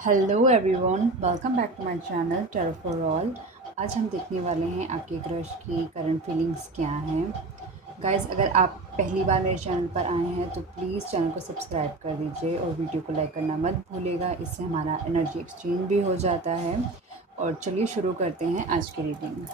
Hello everyone, welcome back to my channel tarot for all. आज हम देखने वाले हैं आपके क्रश की करंट फीलिंग्स क्या हैं। गाइस, अगर आप पहली बार मेरे चैनल पर आए हैं तो प्लीज़ चैनल को सब्सक्राइब कर दीजिए और वीडियो को लाइक करना मत भूलिएगा। इससे हमारा एनर्जी एक्सचेंज भी हो जाता है। और चलिए शुरू करते हैं आज की रीडिंग।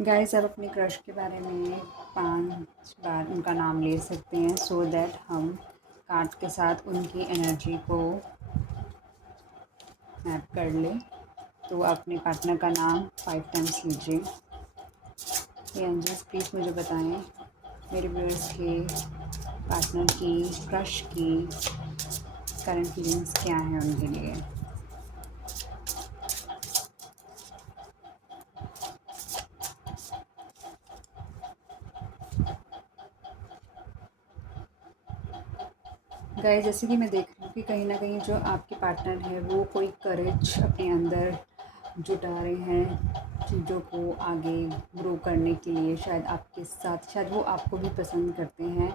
गाइस, आप अपने क्रश के बारे में 5 बार उनका नाम ले सकते हैं सो दैट हम कार्ड के साथ उनकी एनर्जी को मैप कर लें। तो अपने पार्टनर का नाम 5 टाइम्स लीजिए। ये एंजल्स प्लीज़ मुझे बताएं मेरे व्यूअर्स के पार्टनर की क्रश की करंट फीलिंग्स क्या हैं उनके लिए। गाइस, जैसे कि मैं देख रही हूँ कि कहीं ना कहीं जो आपके पार्टनर है वो कोई करेज अपने अंदर जुटा रहे हैं चीज़ों को आगे ग्रो करने के लिए। शायद आपके साथ, शायद वो आपको भी पसंद करते हैं,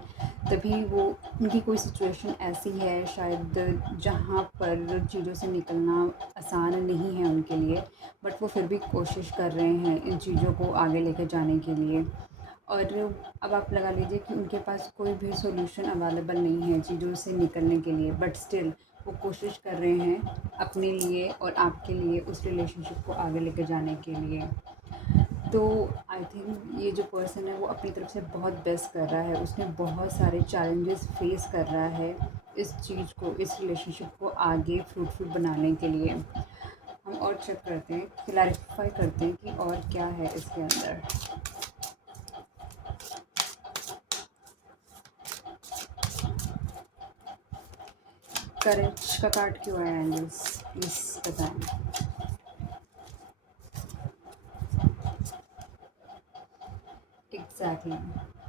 तभी वो उनकी कोई सिचुएशन ऐसी है शायद जहाँ पर चीज़ों से निकलना आसान नहीं है उनके लिए, बट वो फिर भी कोशिश कर रहे हैं इन चीज़ों को आगे लेकर जाने के लिए। और अब आप लगा लीजिए कि उनके पास कोई भी सॉल्यूशन अवेलेबल नहीं है चीज़ों से निकलने के लिए, बट स्टिल वो कोशिश कर रहे हैं अपने लिए और आपके लिए उस रिलेशनशिप को आगे लेकर जाने के लिए। तो आई थिंक ये जो पर्सन है वो अपनी तरफ से बहुत बेस्ट कर रहा है। उसने बहुत सारे चैलेंजेस फेस कर रहा है इस चीज़ को, इस रिलेशनशिप को आगे फ्रूटफुल बनाने के लिए। हम और चेक करते हैं, क्लैरिफाई करते हैं कि और क्या है इसके अंदर। करेज का कार्ड क्यों आया एंजल्स, प्लीज़ बताएं। एग्जैक्टली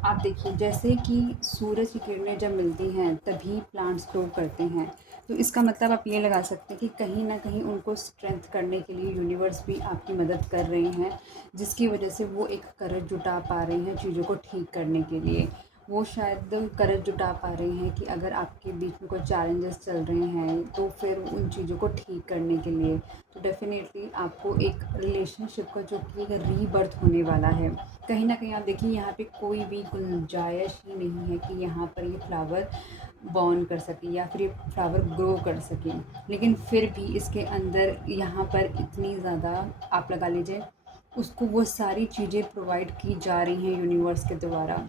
आप देखिए, जैसे कि सूरज की किरणें जब मिलती हैं तभी प्लांट्स ग्रो करते हैं। तो इसका मतलब आप ये लगा सकते हैं कि कहीं ना कहीं उनको स्ट्रेंथ करने के लिए यूनिवर्स भी आपकी मदद कर रहे हैं, जिसकी वजह से वो एक करज जुटा पा रहे हैं चीज़ों को ठीक करने के लिए। वो शायद करज जुटा पा रहे हैं कि अगर आपके बीच में कोई चैलेंजेस चल रहे हैं तो फिर उन चीज़ों को ठीक करने के लिए। तो डेफ़िनेटली आपको एक रिलेशनशिप का जो कि एक रीबर्थ होने वाला है। कहीं न कहीं आप देखिए, यहाँ पे कोई भी गुंजाइश ही नहीं है कि यहाँ पर ये फ्लावर बॉर्न कर सके या फिर ये फ्लावर ग्रो कर सके। लेकिन फिर भी इसके अंदर यहाँ पर इतनी ज़्यादा, आप लगा लीजिए, उसको वो सारी चीज़ें प्रोवाइड की जा रही हैं यूनिवर्स के द्वारा।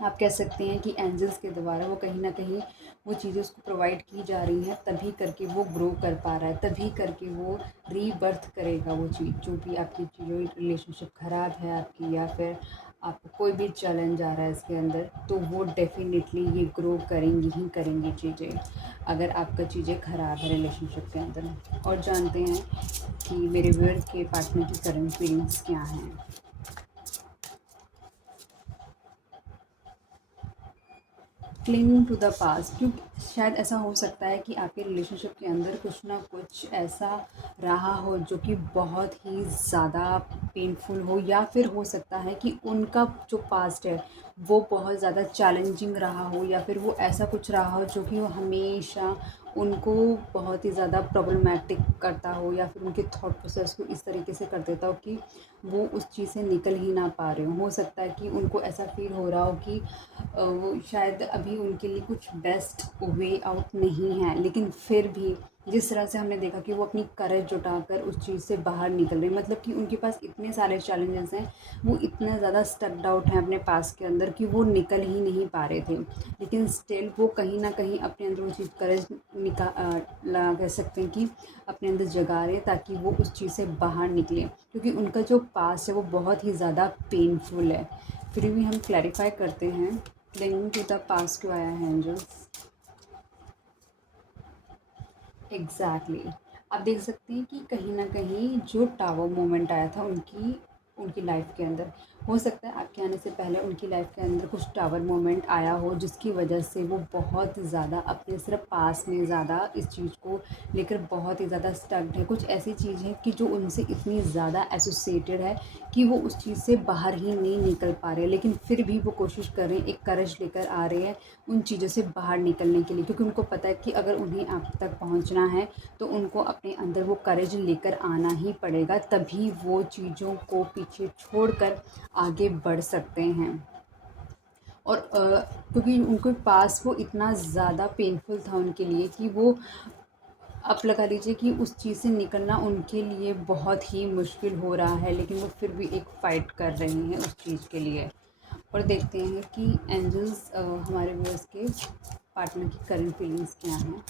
आप कह सकते हैं कि एंजल्स के द्वारा वो कहीं न कहीं वो चीज़ें उसको प्रोवाइड की जा रही हैं, तभी करके वो ग्रो कर पा रहा है, तभी करके वो रीबर्थ करेगा वो चीज़। जो भी आपकी जो रिलेशनशिप ख़राब है आपकी, या फिर आपको कोई भी चैलेंज आ रहा है इसके अंदर, तो वो डेफ़िनेटली ये ग्रो करेंगी ही करेंगी चीज़ें, अगर आपका चीज़ें ख़राब है रिलेशनशिप के अंदर। और जानते हैं कि मेरे व्यूअर के पार्टनर की करंट फीलिंग्स क्या हैं। क्लिंग टू द पास्ट, क्योंकि शायद ऐसा हो सकता है कि आपके रिलेशनशिप के अंदर कुछ ना कुछ ऐसा रहा हो जो कि बहुत ही ज़्यादा पेनफुल हो, या फिर हो सकता है कि उनका जो पास्ट है वो बहुत ज़्यादा चैलेंजिंग रहा हो, या फिर वो ऐसा कुछ रहा हो जो कि वो हमेशा उनको बहुत ही ज़्यादा प्रॉब्लमैटिक करता हो, या फिर उनके थॉट प्रोसेस को इस तरीके से कर देता हो कि वो उस चीज़ से निकल ही ना पा रहे हो सकता है कि उनको ऐसा फ़ील हो रहा हो कि वो शायद अभी उनके लिए कुछ बेस्ट वे आउट नहीं है, लेकिन फिर भी जिस तरह से हमने देखा कि वो अपनी करेज जुटाकर उस चीज़ से बाहर निकल रहे हैं, मतलब कि उनके पास इतने सारे चैलेंजेस हैं, वो इतना ज़्यादा स्टक्ड आउट हैं अपने पास के अंदर कि वो निकल ही नहीं पा रहे थे। लेकिन स्टिल वो कहीं ना कहीं अपने अंदर वो चीज़ करेज ला कह सकते हैं कि अपने अंदर जगा रहे हैं ताकि वो उस चीज़ से बाहर निकले, क्योंकि उनका जो पास है वो बहुत ही ज़्यादा पेनफुल है। फिर भी हम क्लैरिफाई करते हैं, क्लिंग टू द पास्ट क्यों आया है एंजल्स। एग्ज़ैक्टली। आप देख सकते हैं कि कहीं न कहीं जो टावर मोमेंट आया था उनकी उनकी लाइफ़ के अंदर, हो सकता है आपके आने से पहले उनकी लाइफ़ के अंदर कुछ टावर मोमेंट आया हो जिसकी वजह से वो बहुत ज़्यादा अपने सिर्फ़ पास में ज़्यादा इस चीज़ को लेकर बहुत ही ज़्यादा स्टक्ड है। कुछ ऐसी चीज़ है कि जो उनसे इतनी ज़्यादा एसोसिएटेड है कि वो उस चीज़ से बाहर ही नहीं निकल पा रहे हैं, लेकिन फिर भी वो कोशिश कर रहे हैं, एक करेज लेकर आ रहे हैं उन चीज़ों से बाहर निकलने के लिए, क्योंकि उनको पता है कि अगर उन्हें आप तक पहुंचना है तो उनको अपने अंदर वो करेज लेकर आना ही पड़ेगा, तभी वो चीज़ों को पीछे छोड़कर आगे बढ़ सकते हैं। और क्योंकि उनके पास वो इतना ज़्यादा पेनफुल था उनके लिए कि वो, आप लगा लीजिए कि उस चीज़ से निकलना उनके लिए बहुत ही मुश्किल हो रहा है, लेकिन वो फिर भी एक फ़ाइट कर रहे हैं उस चीज़ के लिए। और देखते हैं कि एंजल्स हमारे व्यूअर्स के पार्टनर की करंट फीलिंग्स क्या हैं।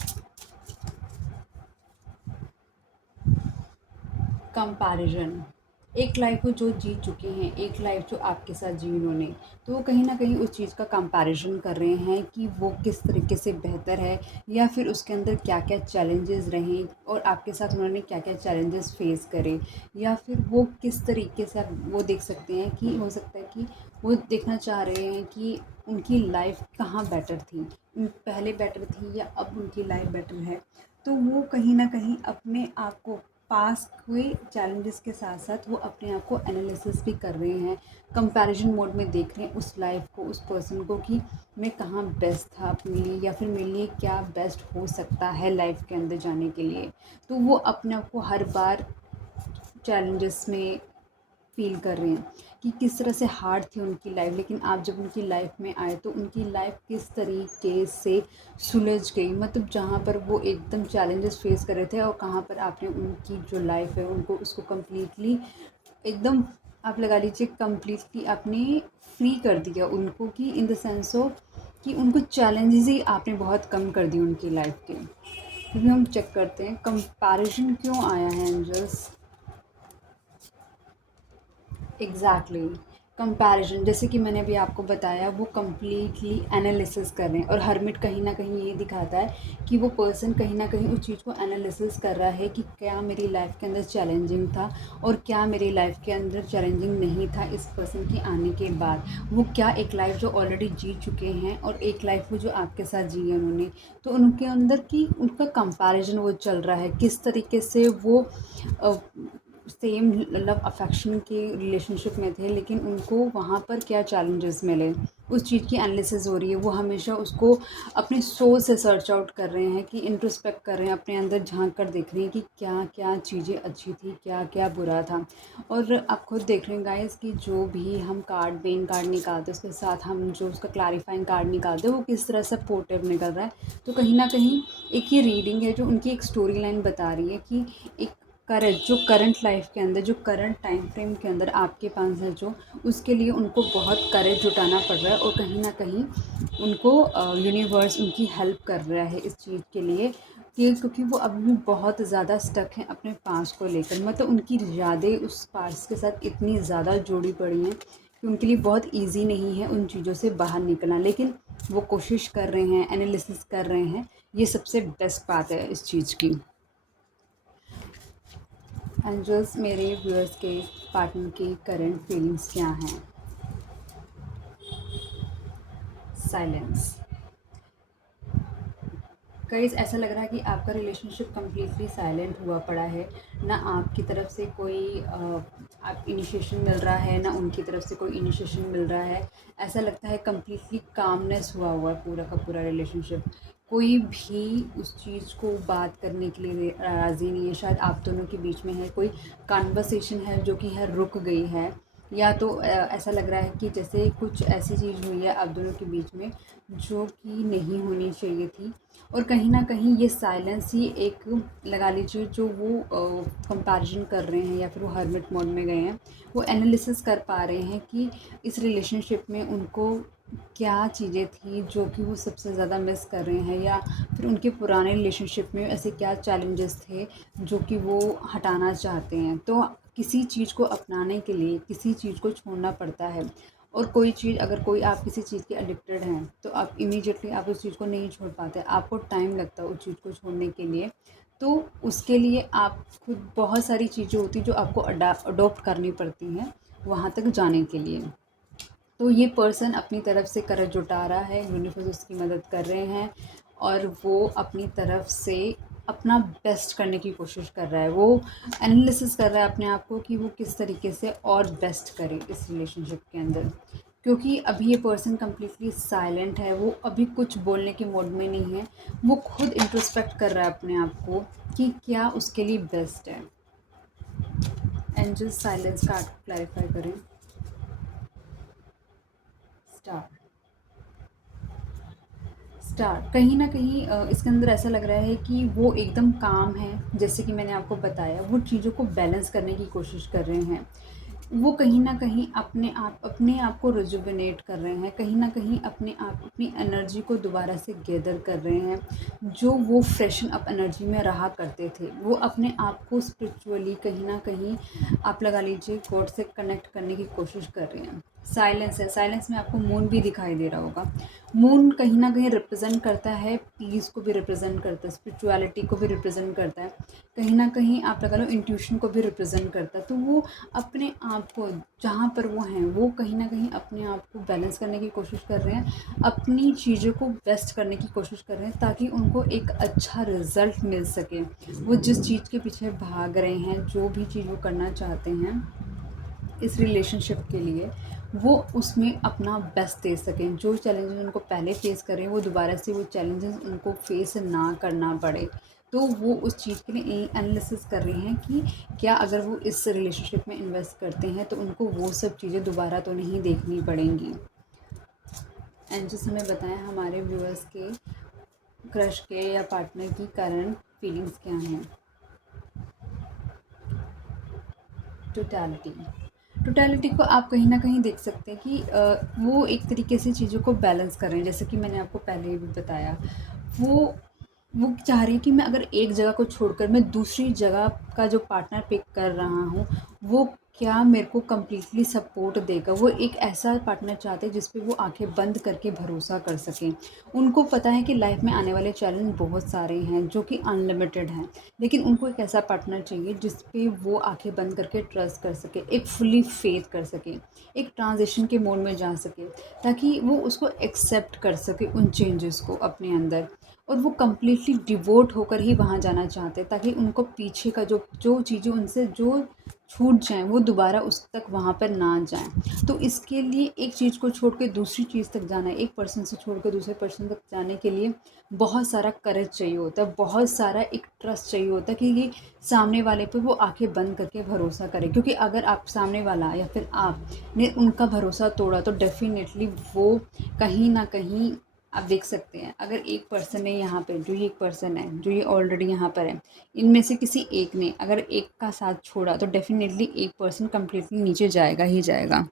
कंपैरिजन, एक लाइफ वो जो जी चुके हैं, एक लाइफ जो आपके साथ जी उन्होंने, तो वो कहीं ना कहीं उस चीज़ का कंपैरिजन कर रहे हैं कि वो किस तरीके से बेहतर है, या फिर उसके अंदर क्या क्या चैलेंजेस रहे और आपके साथ उन्होंने क्या क्या चैलेंजेस फेस करे, या फिर वो किस तरीके से, आप वो देख सकते हैं कि हो सकता है कि वो देखना चाह रहे हैं कि उनकी लाइफ कहाँ बेटर थी, पहले बेटर थी या अब उनकी लाइफ बेटर है। तो वो कहीं न कहीं अपने आप को पास हुए चैलेंजेस के साथ साथ वो अपने आप को एनालिसिस भी कर रहे हैं, कंपैरिजन मोड में देख रहे हैं उस लाइफ को, उस पर्सन को कि मैं कहाँ बेस्ट था अपने लिए, या फिर मेरे लिए क्या बेस्ट हो सकता है लाइफ के अंदर जाने के लिए। तो वो अपने आप को हर बार चैलेंजेस में फ़ील कर रहे हैं कि किस तरह से हार्ड थी उनकी लाइफ, लेकिन आप जब उनकी लाइफ में आए तो उनकी लाइफ किस तरीके से सुलझ गई, मतलब जहाँ पर वो एकदम चैलेंजेस फेस कर रहे थे और कहाँ पर आपने उनकी जो लाइफ है उनको उसको कम्प्लीटली एकदम, आप लगा लीजिए कम्प्लीटली आपने फ्री कर दिया उनको, कि इन द सेंस ऑफ कि उनको चैलेंजेस ही आपने बहुत कम कर दी उनकी लाइफ के। क्योंकि हम चेक करते हैं कंपैरिजन क्यों आया है एंजल्स। एग्जैक्टली, कंपैरिजन, जैसे कि मैंने अभी आपको बताया, वो कम्प्लीटली एनालिसिस कर रहे हैं, और हरमिट कहीं ना कहीं ये दिखाता है कि वो पर्सन कहीं ना कहीं उस चीज़ को एनालिसिस कर रहा है कि क्या मेरी लाइफ के अंदर चैलेंजिंग था और क्या मेरी लाइफ के अंदर चैलेंजिंग नहीं था इस पर्सन के आने के बाद। वो क्या एक लाइफ जो ऑलरेडी जी चुके हैं और एक लाइफ वो जो आपके साथ जी है उन्होंने, तो उनके अंदर की उनका कंपैरिजन वो चल रहा है किस तरीके से वो सेम लव अफेक्शन के रिलेशनशिप में थे, लेकिन उनको वहाँ पर क्या चैलेंजेस मिले, उस चीज़ की एनालिसिस हो रही है। वो हमेशा उसको अपने सोच से सर्च आउट कर रहे हैं, कि इंट्रोस्पेक्ट कर रहे हैं, अपने अंदर झांक कर देख रहे हैं कि क्या क्या चीज़ें अच्छी थी, क्या क्या बुरा था। और आप खुद देख रहे हैं गाइस कि जो भी हम कार्ड, मेन कार्ड निकालते हैं उसके साथ हम जो उसका क्लैरिफाइंग कार्ड निकालते हैं वो किस तरह से सपोर्टिव निकल रहा है। तो कहीं ना कहीं एक ये रीडिंग है जो उनकी एक स्टोरी लाइन बता रही है कि एक करेज जो करंट लाइफ के अंदर, जो करंट टाइम फ्रेम के अंदर आपके पास है, जो उसके लिए उनको बहुत करेज जुटाना पड़ रहा है, और कहीं ना कहीं उनको यूनिवर्स उनकी हेल्प कर रहा है इस चीज़ के लिए, कि क्योंकि वो अभी भी बहुत ज़्यादा स्टक हैं अपने पास को लेकर, मतलब उनकी यादें उस पास के साथ इतनी ज़्यादा जोड़ी पड़ी हैं कि उनके लिए बहुत ईजी नहीं है उन चीज़ों से बाहर निकलना, लेकिन वो कोशिश कर रहे हैं, एनालिसिस कर रहे हैं। ये सबसे बेस्ट बात है इस चीज़ की। एंजल्स, मेरे व्यूअर्स के पार्टनर की करंट फीलिंग्स क्या हैं। साइलेंस, गाइस ऐसा लग रहा है कि आपका रिलेशनशिप कम्प्लीटली साइलेंट हुआ पड़ा है, ना आपकी तरफ से कोई आप इनिशिएशन मिल रहा है, ना उनकी तरफ से कोई इनिशिएशन मिल रहा है। ऐसा लगता है कम्प्लीटली कामनेस हुआ हुआ है पूरा का पूरा रिलेशनशिप। कोई भी उस चीज़ को बात करने के लिए राज़ी नहीं है, शायद आप दोनों के बीच में है कोई कन्वर्सेशन है जो कि है रुक गई है, या तो ऐसा लग रहा है कि जैसे कुछ ऐसी चीज़ हुई है आप दोनों के बीच में जो कि नहीं होनी चाहिए थी। और कहीं न कहीं ये साइलेंस ही एक, लगा लीजिए, जो वो कंपैरिज़न कर रहे हैं या फिर वो हर्मिट मोड में गए हैं, वो एनालिसिस कर पा रहे हैं कि इस रिलेशनशिप में उनको क्या चीज़ें थी जो कि वो सबसे ज़्यादा मिस कर रहे हैं, या फिर उनके पुराने रिलेशनशिप में ऐसे क्या चैलेंजेस थे जो कि वो हटाना चाहते हैं। तो किसी चीज़ को अपनाने के लिए किसी चीज़ को छोड़ना पड़ता है, और कोई चीज़, अगर कोई आप किसी चीज़ के एडिक्टेड हैं तो आप इमीडिएटली आप उस चीज़ को नहीं छोड़ पाते, आपको टाइम लगता है उस चीज़ को छोड़ने के लिए। तो उसके लिए आप खुद बहुत सारी चीज़ें होती हैं जो आपको अडॉप्ट करनी पड़ती हैं वहाँ तक जाने के लिए। तो ये पर्सन अपनी तरफ से करज जुटा रहा है, यूनिवर्स उसकी मदद कर रहे हैं और वो अपनी तरफ से अपना बेस्ट करने की कोशिश कर रहा है। वो एनालिसिस कर रहा है अपने आप को कि वो किस तरीके से और बेस्ट करे इस रिलेशनशिप के अंदर। क्योंकि अभी ये पर्सन कम्प्लीटली साइलेंट है, वो अभी कुछ बोलने के मोड में नहीं है। वो खुद इंट्रोस्पेक्ट कर रहा है अपने आप को कि क्या उसके लिए बेस्ट है। एंजल साइलेंस का क्लैरिफाई करें। स्टार्ट कहीं न कहीं इसके अंदर ऐसा लग रहा है कि वो एकदम काम है, जैसे कि मैंने आपको बताया, वो चीज़ों को बैलेंस करने की कोशिश कर रहे हैं। वो कहीं न कहीं अपने आप को रिजुविनेट कर रहे हैं, कहीं न कहीं अपनी एनर्जी को दोबारा से गैदर कर रहे हैं। जो वो फ्रेशन अप एनर्जी में रहा करते थे, वो अपने आप को स्पिरिचुअली कहीं न कहीं आप लगा लीजिए गॉड से कनेक्ट करने की कोशिश कर रहे हैं। साइलेंस है, साइलेंस में आपको मून भी दिखाई दे रहा होगा। मून कहीं न कहीं रिप्रेज़ेंट करता है पीस को भी रिप्रेज़ेंट करता है, स्पिरिचुअलिटी को भी रिप्रेज़ेंट करता है। कहीं न कहीं आप लगा लो इंट्यूशन को भी रिप्रेज़ेंट करता है। तो वो अपने आप को जहाँ पर वो हैं, वो कहीं न कहीं अपने आप को बैलेंस करने की कोशिश कर रहे हैं, अपनी चीज़ों को बेस्ट करने की कोशिश कर रहे हैं ताकि उनको एक अच्छा रिज़ल्ट मिल सके। वो जिस चीज़ के पीछे भाग रहे हैं, जो भी चीज़ वो करना चाहते हैं इस रिलेशनशिप के लिए, वो उसमें अपना बेस्ट दे सकें। जो चैलेंजेस उनको पहले फ़ेस करें, वो दोबारा से वो चैलेंजेस उनको फ़ेस ना करना पड़े। तो वो उस चीज़ के लिए एनालिसिस कर रहे हैं कि क्या अगर वो इस रिलेशनशिप में इन्वेस्ट करते हैं तो उनको वो सब चीज़ें दोबारा तो नहीं देखनी पड़ेंगी। एंजल्स हमें बताएं हमारे व्यूअर्स के क्रश के या पार्टनर की करंट फीलिंग्स क्या हैं। टोटलिटी को आप कहीं न कहीं देख सकते हैं कि वो एक तरीके से चीज़ों को बैलेंस कर रहे हैं, जैसे कि मैंने आपको पहले भी बताया। वो वो चाह रही है कि मैं अगर एक जगह को छोड़कर मैं दूसरी जगह का जो पार्टनर पिक कर रहा हूँ, वो क्या मेरे को कंप्लीटली सपोर्ट देगा। वो एक ऐसा पार्टनर चाहते हैं जिस पे वो आँखें बंद करके भरोसा कर सकें। उनको पता है कि लाइफ़ में आने वाले चैलेंज बहुत सारे हैं जो कि अनलिमिटेड हैं, लेकिन उनको एक ऐसा पार्टनर चाहिए जिस पे वो आँखें बंद करके ट्रस्ट कर सके, एक फुली फेथ कर सके, एक ट्रांज़िशन के मोड में जा सके, ताकि वो उसको एक्सेप्ट कर सके उन चेंजेस को अपने अंदर। और वो कम्प्लीटली डिवोट होकर ही वहाँ जाना चाहते हैं ताकि उनको पीछे का जो जो चीज़ें उनसे जो छूट जाएँ वो दोबारा उस तक वहाँ पर ना जाएँ। तो इसके लिए एक चीज़ को छोड़ के दूसरी चीज़ तक जाना है, एक पर्सन से छोड़ के दूसरे पर्सन तक जाने के लिए बहुत सारा करेज चाहिए होता है, बहुत सारा एक ट्रस्ट चाहिए होता है कि ये सामने वाले पे वो आँखें बंद करके भरोसा करे। क्योंकि अगर आप सामने वाला या फिर आपने उनका भरोसा तोड़ा तो डेफ़िनेटली वो कहीं न कहीं आप देख सकते हैं। अगर एक पर्सन है यहाँ पे, जो ये एक पर्सन है जो ये ऑलरेडी यहाँ पर है, इनमें से किसी एक ने अगर एक का साथ छोड़ा तो डेफ़िनेटली एक पर्सन कम्प्लीटली नीचे जाएगा ही जाएगा।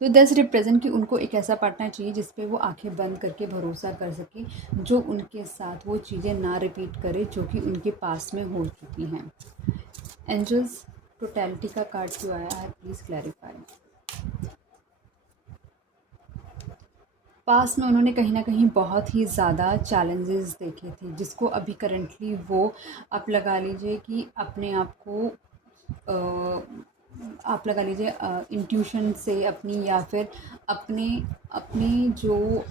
तो दैट्स रिप्रेजेंट कि उनको एक ऐसा पार्टनर चाहिए जिस पे वो आंखें बंद करके भरोसा कर सके, जो उनके साथ वो चीज़ें ना रिपीट करे जो कि उनके पास में हो चुकी हैं। एंजल्स टोटलिटी का कार्ड क्यों आया है, प्लीज़ क्लैरिफाई। पास्ट में उन्होंने कहीं न कहीं बहुत ही ज़्यादा चैलेंजेस देखे थे, जिसको अभी करंटली वो आप लगा लीजिए कि अपने आप को आप लगा लीजिए इंट्यूशन से अपनी या फिर अपने अपने जो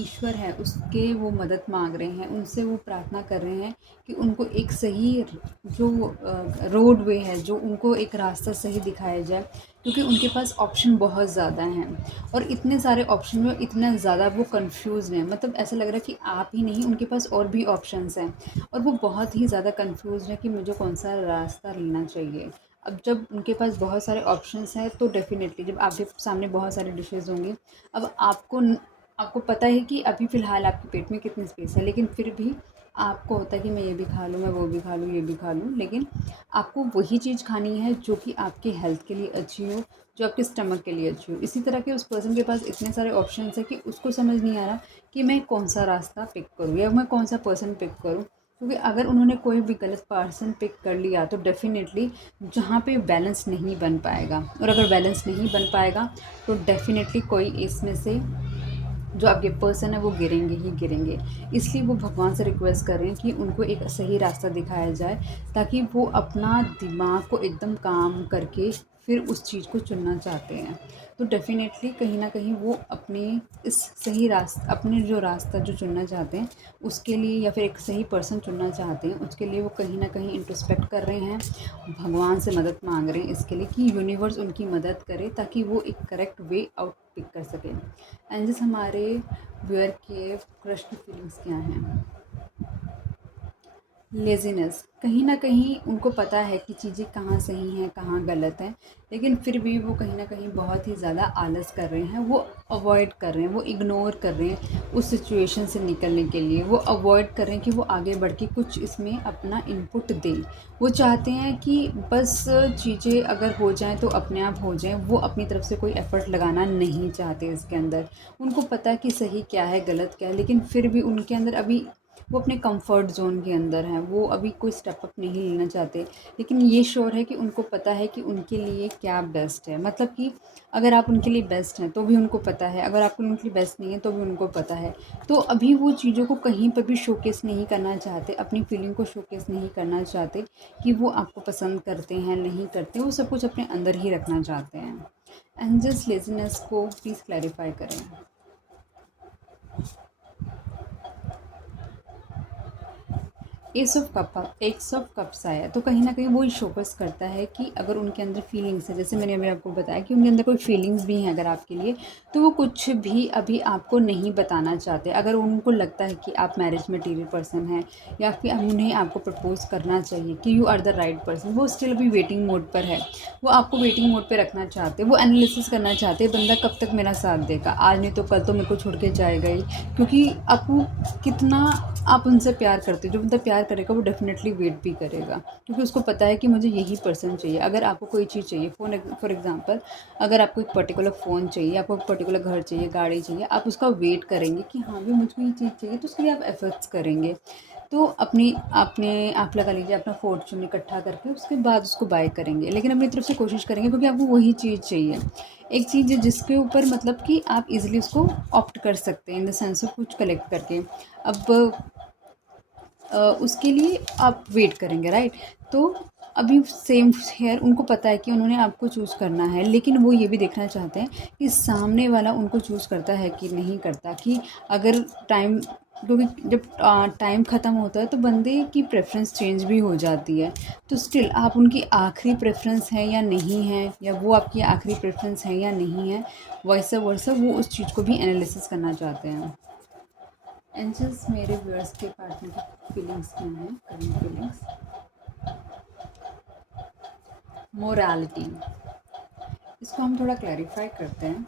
ईश्वर है उसके वो मदद मांग रहे हैं, उनसे वो प्रार्थना कर रहे हैं कि उनको एक सही जो रोड वे है, जो उनको एक रास्ता सही दिखाया जाए। क्योंकि उनके पास ऑप्शन बहुत ज़्यादा हैं और इतने सारे ऑप्शन में इतना ज़्यादा वो कंफ्यूज हैं, मतलब ऐसा लग रहा है कि आप ही नहीं, उनके पास और भी ऑप्शंस हैं और वो बहुत ही ज़्यादा कंफ्यूज है कि मुझे कौन सा रास्ता लेना चाहिए। अब जब उनके पास बहुत सारे ऑप्शंस हैं तो डेफ़िनेटली जब आपके सामने बहुत सारी डिशेज़ होंगी, अब आपको पता है कि अभी फ़िलहाल आपके पेट में कितनी स्पेस है, लेकिन फिर भी आपको होता है कि मैं ये भी खा लूँ, मैं वो भी खा लूँ, ये भी खा लूँ, लेकिन आपको वही चीज़ खानी है जो कि आपके हेल्थ के लिए अच्छी हो, जो आपके स्टमक के लिए अच्छी हो। इसी तरह के उस पर्सन के पास इतने सारे ऑप्शंस हैं कि उसको समझ नहीं आ रहा कि मैं कौन-सा रास्ता पिक करूँ या मैं कौन-सा पर्सन पिक करूँ। क्योंकि अगर उन्होंने कोई भी गलत पर्सन पिक कर लिया तो डेफ़िनेटली जहाँ पे बैलेंस नहीं बन पाएगा, और अगर बैलेंस नहीं बन पाएगा तो डेफ़िनेटली कोई इसमें से जो आपके पर्सन है वो गिरेंगे ही गिरेंगे। इसलिए वो भगवान से रिक्वेस्ट कर रहे हैं कि उनको एक सही रास्ता दिखाया जाए, ताकि वो अपना दिमाग को एकदम काम करके फिर उस चीज़ को चुनना चाहते हैं। तो डेफ़िनेटली कहीं न कहीं वो अपने इस सही अपने जो रास्ता जो चुनना चाहते हैं उसके लिए, या फिर एक सही पर्सन चुनना चाहते हैं उसके लिए वो कहीं न कहीं इंट्रोस्पेक्ट कर रहे हैं, भगवान से मदद मांग रहे हैं इसके लिए कि यूनिवर्स उनकी मदद करे, ताकि वो एक करेक्ट वे आउट पिक कर सकें। एंड जस्ट हमारे व्यूअर के क्रश की फीलिंग्स क्या हैं? लेज़ीनेस, कहीं न कहीं उनको पता है कि चीज़ें कहाँ सही हैं, कहाँ गलत हैं, लेकिन फिर भी वो कहीं न कहीं बहुत ही ज़्यादा आलस कर रहे हैं। वो अवॉइड कर रहे हैं, वो इग्नोर कर रहे हैं उस सिचुएशन से निकलने के लिए। वो अवॉइड कर रहे हैं कि वो आगे बढ़ के कुछ इसमें अपना इनपुट दें। वो चाहते हैं कि बस चीज़ें अगर हो जाएँ तो अपने आप हो जाएँ। वो अपनी तरफ से कोई एफ़र्ट लगाना नहीं चाहते इसके अंदर। उनको पता है कि सही क्या है, गलत क्या है, लेकिन फिर भी उनके अंदर अभी वो अपने कंफर्ट ज़ोन के अंदर हैं। वो अभी कोई स्टेप अप नहीं लेना चाहते। लेकिन ये श्योर है कि उनको पता है कि उनके लिए क्या बेस्ट है। मतलब कि अगर आप उनके लिए बेस्ट हैं तो भी उनको पता है, अगर आप उनके लिए बेस्ट नहीं है तो भी उनको पता है। तो अभी वो चीज़ों को कहीं पर भी शोकेस नहीं करना चाहते, अपनी फीलिंग को शोकेस नहीं करना चाहते कि वो आपको पसंद करते हैं, नहीं करते। वो सब कुछ अपने अंदर ही रखना चाहते हैं। एंड जस्ट लेज़ीनेस को प्लीज़ क्लैरिफ़ाई करें। एस ऑफ कप्स आया, तो कहीं न कहीं वो ही शोकस करता है कि अगर उनके अंदर फीलिंग्स है, जैसे मैंने अभी आपको बताया कि उनके अंदर कोई फीलिंग्स भी हैं अगर आपके लिए, तो वो कुछ भी अभी आपको नहीं बताना चाहते। अगर उनको लगता है कि आप मैरिज मटीरियल पर्सन हैं, या फिर उन्हें आपको प्रपोज़ करना चाहिए कि you are the right person, वो स्टिल अभी वेटिंग मोड पर है। वो आपको वेटिंग मोड पे रखना चाहते हैं। वो एनालिसिस करना चाहते हैं, बंदा कब तक मेरा साथ देगा, आज नहीं तो कल तो मेरे को छोड़ के जाएगा ही। क्योंकि आपको कितना आप उनसे प्यार करते हो, जो बंदा प्यार करेगा वो डेफ़िनेटली वेट भी करेगा, क्योंकि उसको पता है कि मुझे यही पर्सन चाहिए। अगर आपको कोई चीज़ चाहिए, फॉर एग्ज़ाम्पल अगर आपको एक पर्टिकुलर फ़ोन चाहिए, आपको एक पर्टिकुलर घर चाहिए, गाड़ी चाहिए, आप उसका वेट करेंगे कि हाँ भाई मुझको ये चीज़ चाहिए, तो उसके लिए आप एफ़र्ट्स करेंगे। तो अपनी आपने आप लगा लीजिए अपना फॉर्च्यून इकट्ठा करके उसके बाद उसको बाय करेंगे, लेकिन अपनी तरफ से कोशिश करेंगे क्योंकि आपको वही चीज़ चाहिए। एक चीज़ है जिसके ऊपर मतलब कि आप इज़िली उसको ऑप्ट कर सकते हैं, इन द सेंस ऑफ कुछ कलेक्ट करके। अब उसके लिए आप वेट करेंगे, राइट? तो अभी सेम हेयर उनको पता है कि उन्होंने आपको चूज़ करना है, लेकिन वो ये भी देखना चाहते हैं कि सामने वाला उनको चूज़ करता है कि नहीं करता। कि अगर टाइम, क्योंकि जब टाइम ख़त्म होता है तो बंदे की प्रेफ़रेंस चेंज भी हो जाती है। तो स्टिल आप उनकी आखिरी प्रेफ़रेंस है या नहीं है, या वो आपकी आखिरी प्रेफ़रेंस है या नहीं है, वाइस वर्सा वो उस चीज़ को भी एनालिसिस करना चाहते हैं। एंजल्स मेरे व्यूअर्स के पार्टनर की फीलिंग्स क्या हैं, करंट फीलिंग्स? मोरालिटी, इसको हम थोड़ा क्लैरिफाई करते हैं।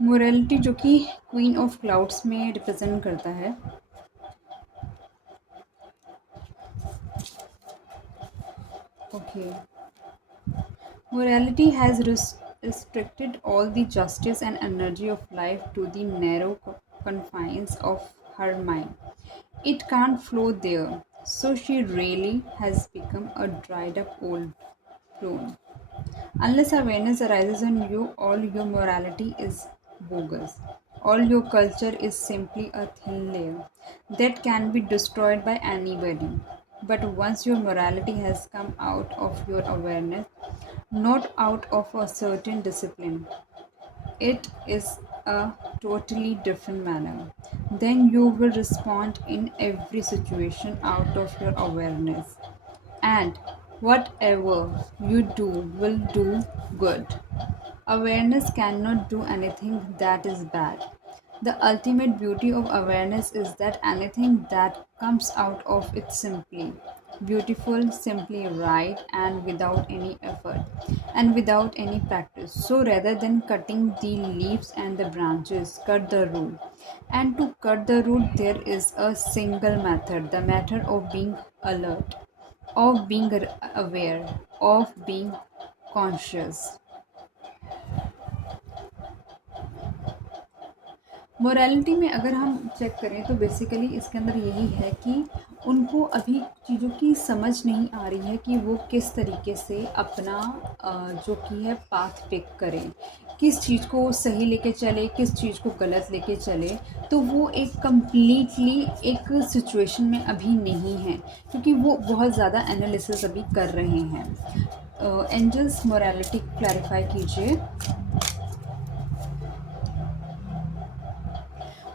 मोरालिटी जो कि क्वीन ऑफ क्लाउड्स में रिप्रेजेंट करता है। Okay, morality has restricted all the justice and energy of life to the narrow confines of her mind. It can't flow there, so she really has become a dried up old clone. Unless awareness arises in you, all your morality is bogus. All your culture is simply a thin layer that can be destroyed by anybody. But once your morality has come out of your awareness, not out of a certain discipline, it is a totally different manner. Then you will respond in every situation out of your awareness. And whatever you do will do good. Awareness cannot do anything that is bad. The ultimate beauty of awareness is that anything that comes out of it simply beautiful, simply right, and without any effort and without any practice. So rather than cutting the leaves and the branches, cut the root. And to cut the root, there is a single method, the method of being alert, of being aware, of being conscious. Morality में अगर हम check करें तो basically इसके अंदर यही है कि उनको अभी चीज़ों की समझ नहीं आ रही है कि वो किस तरीके से अपना जो कि है पाथ पिक करें, किस चीज़ को सही लेके चले, किस चीज़ को गलत लेके चले। तो वो एक कम्प्लीटली एक सिचुएशन में अभी नहीं है, क्योंकि वो बहुत ज़्यादा एनालिसिस अभी कर रहे हैं। एंजल्स मोरालिटी क्लैरिफाई कीजिए।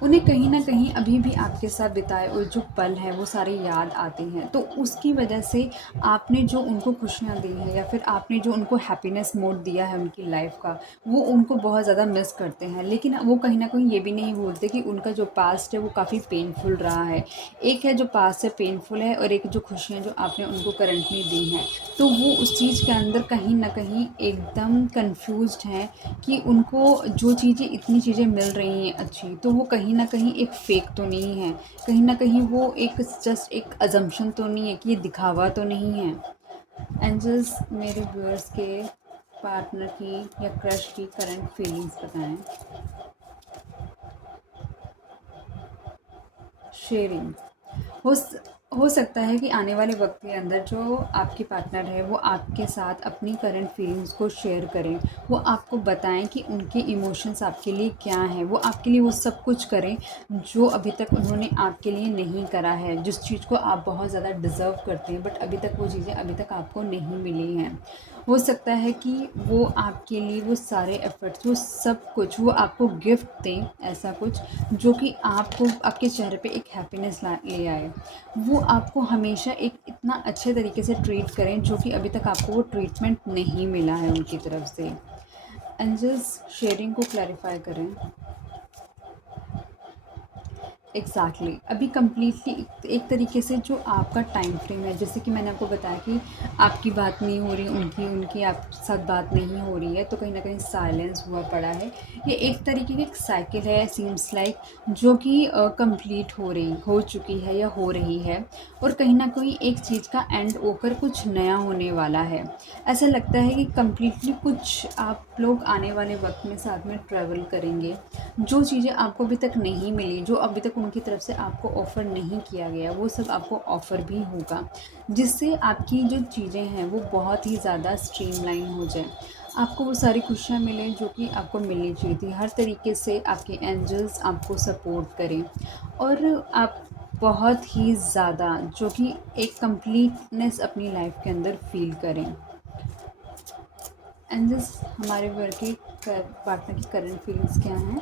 उन्हें कहीं न कहीं अभी भी आपके साथ बिताए हुए जो पल हैं वो सारे याद आते हैं। तो उसकी वजह से आपने जो उनको खुशियाँ दी हैं या फिर आपने जो उनको हैप्पीनेस मोड दिया है उनकी लाइफ़ का, वो उनको बहुत ज़्यादा मिस करते हैं। लेकिन वो कहीं न कहीं ये भी नहीं भूलते कि उनका जो पास्ट है वो काफ़ी पेनफुल रहा है। एक है जो पास्ट से पेनफुल है और एक जो खुशियाँ जो आपने उनको करंटली दी हैं। तो वो उस चीज़ के अंदर कहीं न कहीं एकदम कन्फ्यूज़्ड हैं कि उनको जो चीज़ें इतनी चीज़ें मिल रही हैं अच्छी, तो वो कहीं न कहीं एक फ़ेक तो नहीं है। कहीं न कहीं वो एक जस्ट एक अज़म्पशन तो नहीं है कि ये दिखावा तो नहीं है। एंजल्स मेरे व्यूअर्स के पार्टनर की या क्रश की करंट फीलिंग्स बताएँ। शेयरिंग हो स हो सकता है कि आने वाले वक्त के अंदर जो आपकी पार्टनर है वो आपके साथ अपनी करंट फीलिंग्स को शेयर करें। वो आपको बताएं कि उनके इमोशंस आपके लिए क्या हैं। वो आपके लिए वो सब कुछ करें जो अभी तक उन्होंने आपके लिए नहीं करा है, जिस चीज़ को आप बहुत ज़्यादा डिज़र्व करते हैं बट अभी तक वो चीज़ें अभी तक आपको नहीं मिली हैं। हो सकता है कि वो आपके लिए वो सारे एफ़र्ट्स, वो सब कुछ वो आपको गिफ्ट दें, ऐसा कुछ जो कि आपको आपके चेहरे पे एक हैप्पीनेस ला ले आए। वो आपको हमेशा एक इतना अच्छे तरीके से ट्रीट करें जो कि अभी तक आपको वो ट्रीटमेंट नहीं मिला है उनकी तरफ से। एंजल्स शेयरिंग को क्लैरिफ़ाई करें। एग्जैक्टली अभी कम्प्लीटली एक तरीके से जो आपका टाइम फ्रेम है, जैसे कि मैंने आपको बताया कि आपकी बात नहीं हो रही, उनकी उनकी आप साथ बात नहीं हो रही है, तो कहीं ना कहीं साइलेंस हुआ पड़ा है। ये एक तरीके की एक साइकिल है सीम्स लाइक, जो कि कंप्लीट हो चुकी है या हो रही है, और कहीं ना कहीं एक चीज़ का एंड होकर कुछ नया होने वाला है। ऐसा लगता है कि कम्प्लीटली कुछ आप लोग आने वाले वक्त में साथ में ट्रैवल करेंगे। जो चीज़ें आपको अभी तक नहीं मिली, जो अभी तक उनकी तरफ से आपको ऑफ़र नहीं किया गया, वो सब आपको ऑफ़र भी होगा, जिससे आपकी जो चीज़ें हैं वो बहुत ही ज़्यादा स्ट्रीमलाइन हो जाए। आपको वो सारी खुशियाँ मिलें जो कि आपको मिलनी चाहिए थी। हर तरीके से आपके एंजल्स आपको सपोर्ट करें और आप बहुत ही ज़्यादा जो कि एक कंप्लीटनेस अपनी लाइफ के अंदर फ़ील करें। एंजल्स हमारे वर्क के पार्टनर की करंट फीलिंग्स क्या हैं?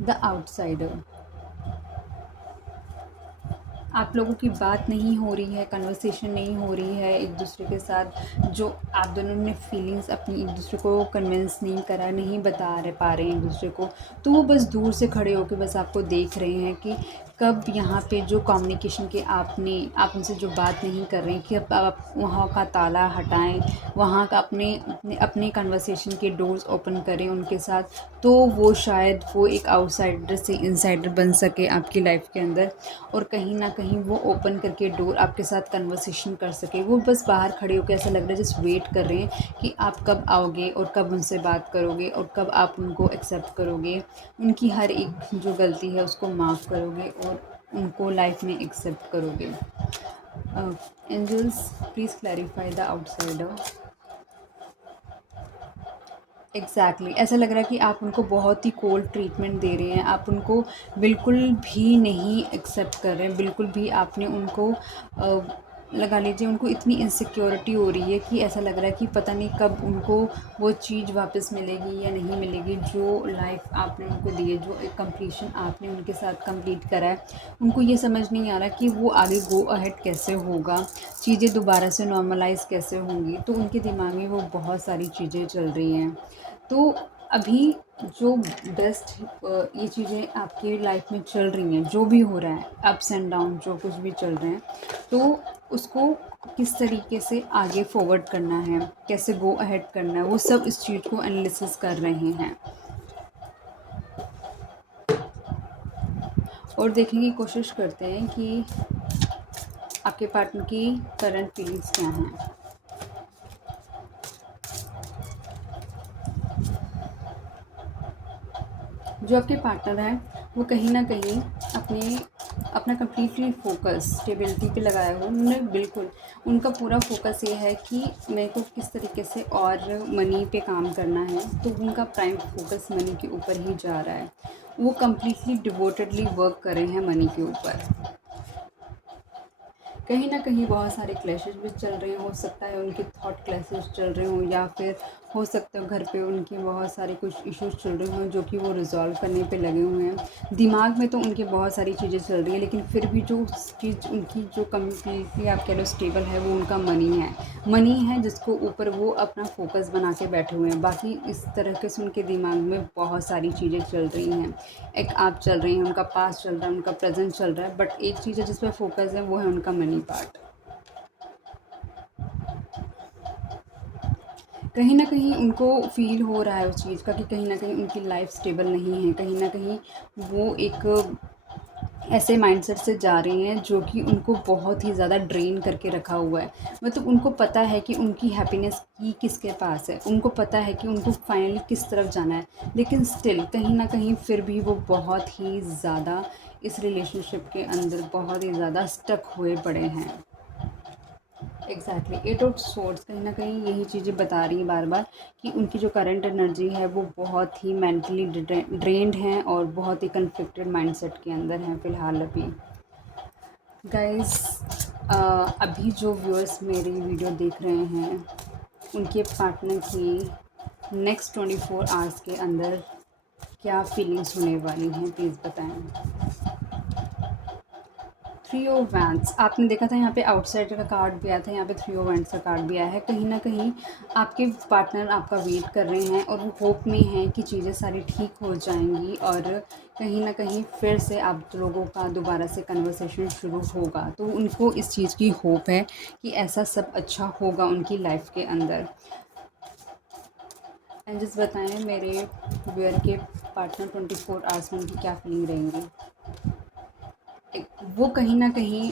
The outsider. आप लोगों की बात नहीं हो रही है, कन्वर्सेशन नहीं हो रही है एक दूसरे के साथ, जो आप दोनों ने फीलिंग्स अपनी एक दूसरे को कन्विंस नहीं करा, नहीं बता रहे पा रहे हैं एक दूसरे को, तो वो बस दूर से खड़े होकर बस आपको देख रहे हैं कि कब यहाँ पे जो कम्युनिकेशन के आप उनसे जो बात नहीं कर रहे हैं कि अब आप वहाँ का ताला हटाएं, वहाँ का अपने अपने अपने कन्वर्सेशन के डोर्स ओपन करें उनके साथ, तो वो शायद वो एक आउटसाइडर से इनसाइडर बन सके आपकी लाइफ के अंदर, और कहीं ना कहीं वो ओपन करके डोर आपके साथ कन्वर्सेशन कर सके। वो बस बाहर खड़े होकर ऐसा लग रहा है जस्ट वेट कर रहे हैं कि आप कब आओगे और कब उनसे बात करोगे और कब आप उनको एक्सेप्ट करोगे, उनकी हर एक जो गलती है उसको माफ़ करोगे और उनको लाइफ में एक्सेप्ट करोगे। Angels please clarify the outsider. Exactly ऐसा लग रहा है कि आप उनको बहुत ही कोल्ड ट्रीटमेंट दे रहे हैं, आप उनको बिल्कुल भी नहीं एक्सेप्ट कर रहे हैं, बिल्कुल भी आपने उनको लगा लीजिए उनको इतनी इनसिक्योरिटी हो रही है कि ऐसा लग रहा है कि पता नहीं कब उनको वो चीज़ वापस मिलेगी या नहीं मिलेगी, जो लाइफ आपने उनको दी है, जो एक कंप्लीशन आपने उनके साथ कंप्लीट करा है। उनको ये समझ नहीं आ रहा कि वो आगे गो अहेड कैसे होगा, चीज़ें दोबारा से नॉर्मलाइज़ कैसे होंगी, तो उनके दिमाग में वो बहुत सारी चीज़ें चल रही हैं। तो अभी जो बेस्ट ये चीज़ें आपकी लाइफ में चल रही हैं, जो भी हो रहा है, अप्स एंड डाउन जो कुछ भी चल रहे हैं, तो उसको किस तरीके से आगे फॉरवर्ड करना है, कैसे गो अहेड करना है, वो सब इस चीज़ को एनालिसिस कर रहे हैं और देखने की कोशिश करते हैं कि आपके पार्टनर की करंट फीलिंग्स क्या हैं। जो आपके पार्टनर हैं वो कहीं ना कहीं अपना कम्प्लीटली फोकस स्टेबिलिटी पे लगाया हुआ, उन्होंने बिल्कुल उनका पूरा फोकस ये है कि मेरे को किस तरीके से और मनी पे काम करना है, तो उनका प्राइम फोकस मनी के ऊपर ही जा रहा है। वो कम्प्लीटली डिवोटेडली वर्क कर रहे हैं मनी के ऊपर। कहीं ना कहीं बहुत सारे क्लैशेस भी चल रहे हैं, हो सकता है उनके थॉट क्लैशेस चल रहे हों, या फिर हो सकता है घर पे उनकी बहुत सारे कुछ इश्यूज चल रहे हों जो कि वो रिजॉल्व करने पे लगे हुए हैं। दिमाग में तो उनके बहुत सारी चीज़ें चल रही हैं, लेकिन फिर भी जो चीज़ उनकी जो कम्प्लीटली आप कह लो स्टेबल है, वो उनका मनी है जिसको ऊपर वो अपना फोकस बना के बैठे हुए हैं। बाकी इस तरह से उनके दिमाग में बहुत सारी चीज़ें चल रही हैं, एक आप चल रही हैं, उनका पास्ट चल रहा है, उनका प्रेजेंट चल रहा है, बट एक चीज़ है जिस पर फोकस है, वो है उनका मनी पार्ट। कहीं न कहीं उनको फ़ील हो रहा है उस चीज़ का कि कहीं न कहीं उनकी लाइफ़ स्टेबल नहीं है, कहीं न कहीं वो एक ऐसे माइंडसेट से जा रही हैं जो कि उनको बहुत ही ज़्यादा ड्रेन करके रखा हुआ है। मतलब उनको पता है कि उनकी हैप्पीनेस की किसके पास है, उनको पता है कि उनको फाइनली किस तरफ जाना है, लेकिन स्टिल कहीं न कहीं फिर भी वो बहुत ही ज़्यादा इस रिलेशनशिप के अंदर बहुत ही ज़्यादा स्टक हुए पड़े हैं। एग्जैक्टली, एट ऑफ सोर्ड्स कहीं ना कहीं यही चीज़ें बता रही हैं बार बार कि उनकी जो करंट एनर्जी है वो बहुत ही मेंटली ड्रेन्ड हैं और बहुत ही कन्फ्लिक्टेड माइंडसेट के अंदर हैं फ़िलहाल अभी। गाइस, अभी जो व्यूअर्स मेरी वीडियो देख रहे हैं उनके पार्टनर की नेक्स्ट 24 आवर्स के अंदर क्या फीलिंग्स होने वाली हैं, प्लीज़ बताएं। थ्री ओ वैंस आपने देखा था, यहाँ पे आउटसाइडर का कार्ड भी आया था, यहाँ पे थ्री ओ वैंस का कार्ड भी आया है। कहीं ना कहीं आपके पार्टनर आपका वेट कर रहे हैं और वो होप में हैं कि चीज़ें सारी ठीक हो जाएंगी और कहीं ना कहीं फिर से आप लोगों का दोबारा से कन्वर्सेशन शुरू होगा। तो उनको इस चीज़ की होप है कि ऐसा सब अच्छा होगा उनकी लाइफ के अंदर। एंड जस्ट बताएं मेरे व्यूअर के पार्टनर 24 आवर्स में उनकी क्या फीलिंग रहेंगी। वो कहीं न कहीं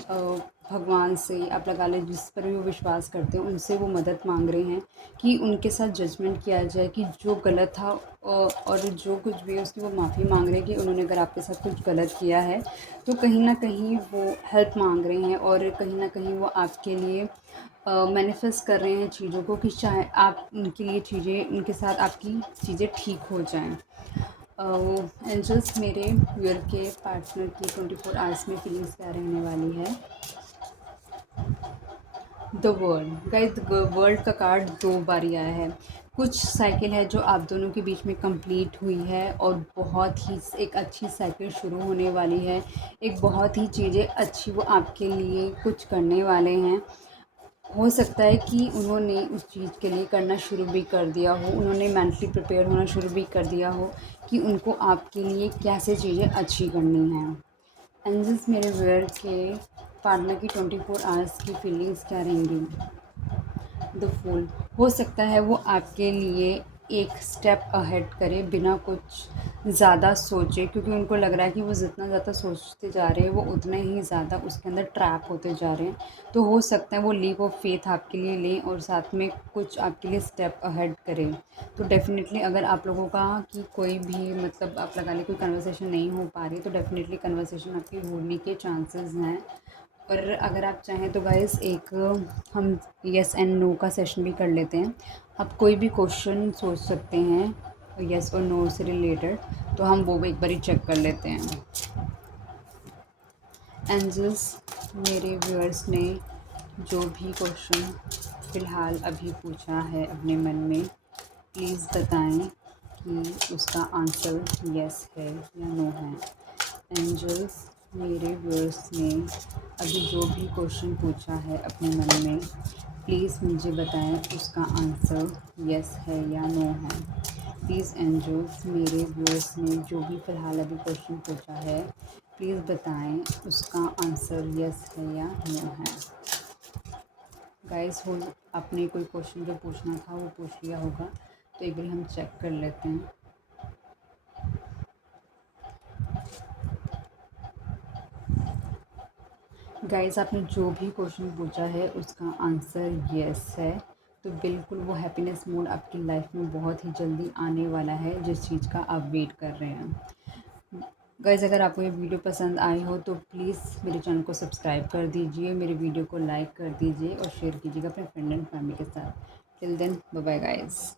भगवान से आप लगा लें, जिस पर भी वो विश्वास करते हैं, उनसे वो मदद मांग रहे हैं कि उनके साथ जजमेंट किया जाए कि जो गलत था और जो कुछ भी है उसकी वो माफ़ी मांग रहे हैं कि उन्होंने अगर आपके साथ कुछ गलत किया है, तो कहीं न कहीं वो हेल्प मांग रहे हैं और कहीं न कहीं वो आपके लिए मैनिफेस्ट कर रहे हैं चीज़ों को कि चाहे आप उनके लिए चीज़ें उनके साथ आपकी चीज़ें ठीक हो जाएँ। एंजल्स मेरे व्यूअर के पार्टनर की 24 आवर्स में फीलिंग्स क्या रहने वाली है। द वर्ल्ड गाइस, वर्ल्ड का कार्ड 2 बार आया है। कुछ साइकिल है जो आप दोनों के बीच में कंप्लीट हुई है और बहुत ही एक अच्छी साइकिल शुरू होने वाली है। एक बहुत ही चीज़ें अच्छी वो आपके लिए कुछ करने वाले हैं। हो सकता है कि उन्होंने उस चीज़ के लिए करना शुरू भी कर दिया हो, उन्होंने मेंटली प्रिपेयर होना शुरू भी कर दिया हो कि उनको आपके लिए कैसे चीज़ें अच्छी करनी हैं। एंजल्स मेरे व्यूअर के पार्टनर की 24 आवर्स की फीलिंग्स क्या रहेंगी। द फूल, हो सकता है वो आपके लिए एक स्टेप अहेड करे बिना कुछ ज़्यादा सोचे, क्योंकि उनको लग रहा है कि वो जितना ज़्यादा सोचते जा रहे हैं वो उतना ही ज़्यादा उसके अंदर ट्रैप होते जा रहे हैं। तो हो सकता है वो लीप ऑफ फेथ आपके लिए लें और साथ में कुछ आपके लिए स्टेप अहेड करें। तो डेफ़िनेटली अगर आप लोगों का कि कोई भी मतलब आप लगा लें कोई कन्वर्सेशन नहीं हो पा रही, तो डेफ़िनेटली कन्वर्सेशन आपकी होने के चांसेस हैं। और अगर आप चाहें तो गाइस एक हम येस एंड नो का सेशन भी कर लेते हैं। आप कोई भी क्वेश्चन सोच सकते हैं येस और नो से रिलेटेड, तो हम वो एक बार चेक कर लेते हैं। एंजल्स मेरे व्यूअर्स ने जो भी क्वेश्चन फ़िलहाल अभी पूछा है अपने मन में, प्लीज़ बताएं कि उसका आंसर येस है या नो है। एंजल्स मेरे व्यूअर्स ने अभी जो भी क्वेश्चन पूछा है अपने मन में, प्लीज़ मुझे बताएं उसका आंसर येस है या नो है। प्लीज़ एंजल्स मेरे व्यूअर्स ने जो भी फ़िलहाल अभी क्वेश्चन पूछा है प्लीज़ बताएं उसका आंसर यस है या नो है। गाइस, हो आपने कोई क्वेश्चन जो पूछना था वो पूछ लिया होगा, तो एक बार हम चेक कर लेते हैं। गाइस, आपने जो भी क्वेश्चन पूछा है उसका आंसर यस है। तो बिल्कुल वो हैप्पीनेस मोड आपकी लाइफ में बहुत ही जल्दी आने वाला है, जिस चीज़ का आप वेट कर रहे हैं। गाइस, अगर आपको ये वीडियो पसंद आई हो तो प्लीज़ मेरे चैनल को सब्सक्राइब कर दीजिए, मेरे वीडियो को लाइक कर दीजिए और शेयर कीजिएगा अपने फ्रेंड एंड फैमिली के साथ। Till then, bye bye guys.